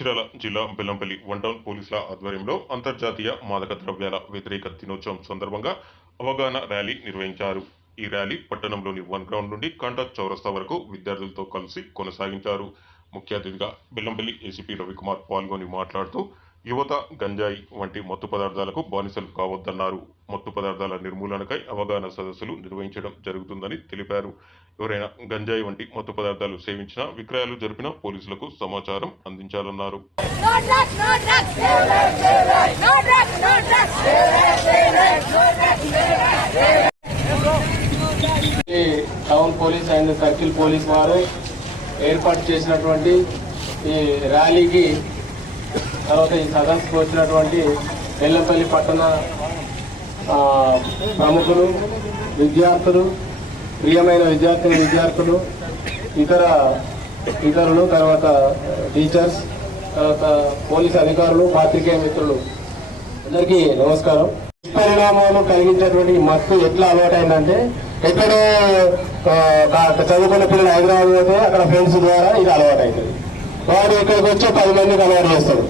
మంచిర్యాల జిల్లా Bellampalli one town పోలీసుల ఆధ్వర్యంలో అంతర్జాతీయ మాదక ద్రవ్యాల వ్యతిరేక దినోత్సవం సందర్భంగా అవగాహన ర్యాలీ నిర్వహించారు. ఈ ర్యాలీ పట్టణంలోని వన్ గ్రౌండ్ నుండి కాంటా చౌరస్తా వరకు విద్యార్థులతో కలిసి కొనసాగించారు. ముఖ్య అతిథిగా బెల్లంపల్లి ఏసీపీ రవికుమార్ పాల్గొని మాట్లాడుతూ యువత గంజాయి వంటి మత్తు పదార్థాలకు బానిసలు కావద్దన్నారు. మత్తు పదార్థాల నిర్మూలనకై అవగాహన సదస్సులు నిర్వహించడం జరుగుతుందని తెలిపారు. ఎవరైనా గంజాయి వంటి మత్తు పదార్థాలు సేవించినా, విక్రయాలు జరిపినా పోలీసులకు సమాచారం అందించాలన్నారు. Town police and circle police వారు ఏర్పాటు చేసినటువంటి ఈ ర్యాలీకి తర్వాత ఈ సదస్సుకు వచ్చినటువంటి బెల్లంపల్లి పట్టణ ప్రముఖులు, విద్యార్థులు, ప్రియమైన విద్యార్థులు, ఇతరులు, తర్వాత టీచర్స్, తర్వాత పోలీస్ అధికారులు, పాత్రికేయ మిత్రులు అందరికీ నమస్కారం. దుష్పరిణామాలు కలిగించేటువంటి మత్తు ఎట్లా అలవాటైందంటే, ఎక్కడో చదువుకున్న పిల్లలు హైదరాబాద్ పోతే అక్కడ ఫ్రెండ్స్ ద్వారా ఇది అలవాటవుతుంది. వాడు ఇక్కడికి వచ్చి 10 మందికి అలవాటు చేస్తాడు.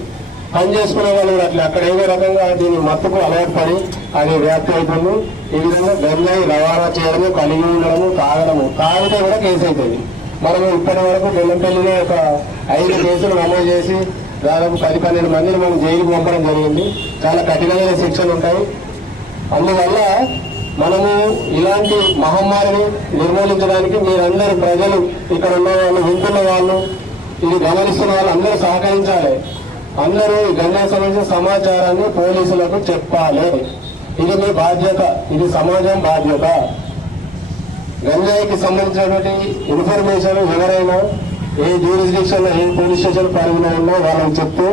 పని చేసుకునే వాళ్ళు కూడా అట్లా అక్కడ ఏదో రకంగా దీని మత్తుకు అలవాటు పడి అది వ్యాప్తి అవుతుంది. ఈ విధంగా గంజాయి రవాణా చేయడము, కలిగి ఉండడము, తాగితే కూడా కేసు అవుతుంది. మనము ఇప్పటి వరకు బెల్లంపల్లిలో ఒక 5 కేసులు నమోదు చేసి దాదాపు 10-12 మందిని మనం జైలుకు పంపడం జరిగింది. చాలా కఠినమైన శిక్షలు ఉంటాయి. అందువల్ల మనము ఇలాంటి మహమ్మారిని నిర్మూలించడానికి మీరందరూ, ప్రజలు, ఇక్కడ ఉన్న వాళ్ళు, వింటున్న వాళ్ళు, ఇది గమనిస్తున్న వాళ్ళు అందరూ సహకరించాలి. అందరూ ఈ గంజాయి సంబంధించిన సమాచారాన్ని పోలీసులకు చెప్పాలి. ఇది మీ బాధ్యత, ఇది సమాజం బాధ్యత. గంజాయికి సంబంధించినటువంటి ఇన్ఫర్మేషన్ ఎవరైనా ఏ జ్యూరిస్డిక్షన్, ఏ పోలీస్ స్టేషన్ పరిధిలో ఉన్నా వాళ్ళని చెప్తే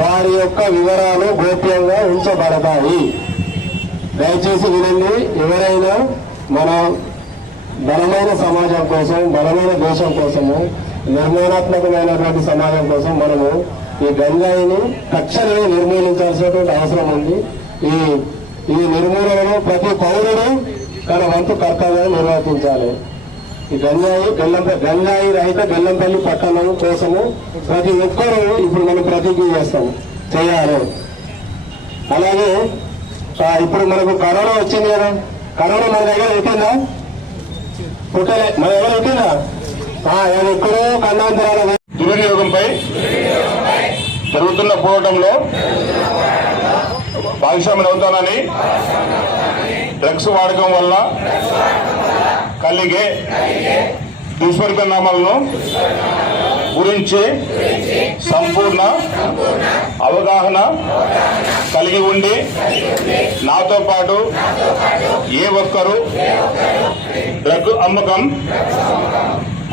వారి యొక్క వివరాలు గోప్యంగా ఉంచబడతాయి. దయచేసి వినండి. ఎవరైనా మన బలమైన సమాజం కోసం, బలమైన దేశం కోసము, నిర్మాణాత్మకమైనటువంటి సమాజం కోసం మనము ఈ గంజాయిని తక్షణమే నిర్మూలించాల్సినటువంటి అవసరం ఉంది. ఈ నిర్మూలనలో ప్రతి పౌరుడు తన వంతు కర్తవ్యాన్ని నిర్వర్తించాలి. ఈ గంజాయి రహిత బెల్లంపల్లి పట్టణం కోసము ప్రతి ఒక్కరూ ఇప్పుడు మనం ప్రతిజ్ఞ చేయాలి. అలాగే ఇప్పుడు మనకు కరోనా వచ్చింది కదా, కరోనా మన దగ్గర పెట్టిందా? పుట్టలే, మన దగ్గర పెట్టిందా? ఎక్కడో ఖండాంతరాల దుర్వినియోగంపై జరుగుతున్న పోరాటంలో భాగస్వాములు అవుతానని, డ్రగ్స్ వాడకం వల్ల కలిగే దుష్పరిణామాలను గురించి సంపూర్ణ అవగాహన కలిగి ఉండి నాతో పాటు ఏ ఒక్కరూ డ్రగ్ అమ్మకం,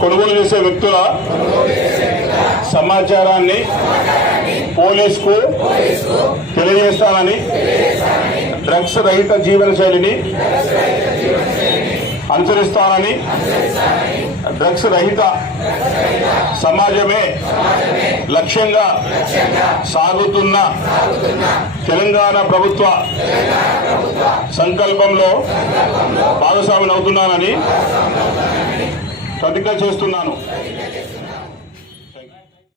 కొనుగోలు చేసే వ్యక్తుల సమాచారాన్ని పోలీసుకు తెలియజేస్తానని, డ్రగ్స్ రహిత జీవన శైలిని అనుసరిస్తానని, డ్రగ్స్ రహిత సమాజమే లక్ష్యంగా సాగుతున్న తెలంగాణ ప్రభుత్వ సంకల్పంలో భాగస్వామిని అవుతున్నానని ప్రతిజ్ఞ చేస్తున్నాను.